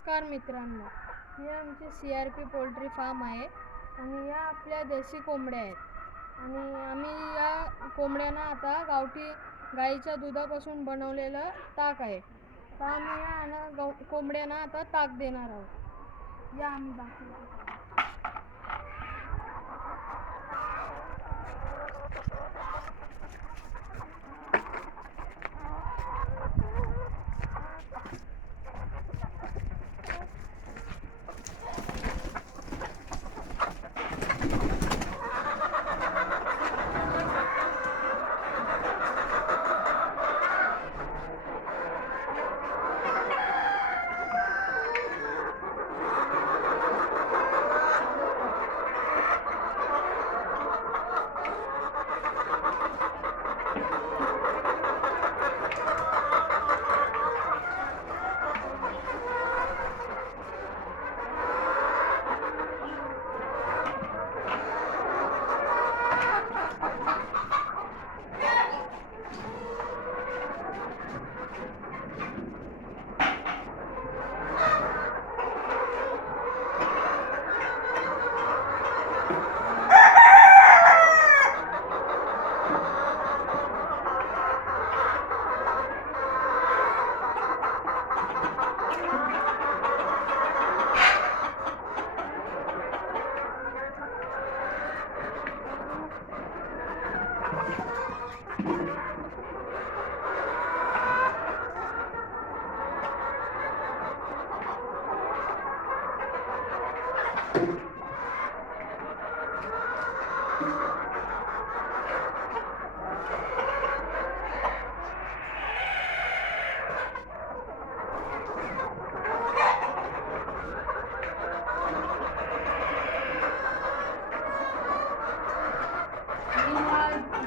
नमस्कार मित्रांनो, ही आमची CRP पोल्ट्री फार्म आहे आणि या आपल्या देशी कोंबड्या आहेत आणि आम्ही या कोंबड्यांना आता गावठी गाईच्या दुधापासून बनवलेलं ताक आहे. तर आम्ही या कोंबड्यांना आता ताक देणार आहोत. या आम्ही दाखवतो.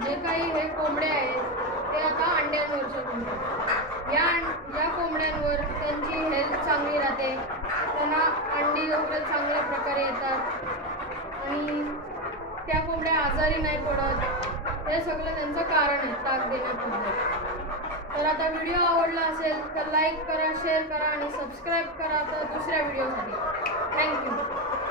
जे काही हे कोंबडे आहेत ते आता अंड्यांवर सोडून या कोंबड्यांवर त्यांची हेल्थ चांगली राहते, त्यांना अंडी लवकर चांगल्या प्रकारे येतात आणि त्या कोंबड्या आजारी नाही पडत. हे सगळं त्यांचं कारण आहे ताक देण्याबद्दल. तर आता व्हिडिओ आवडला असेल तर लाईक करा, शेअर करा आणि सबस्क्राईब करा तर दुसऱ्या व्हिडिओसाठी. थँक्यू.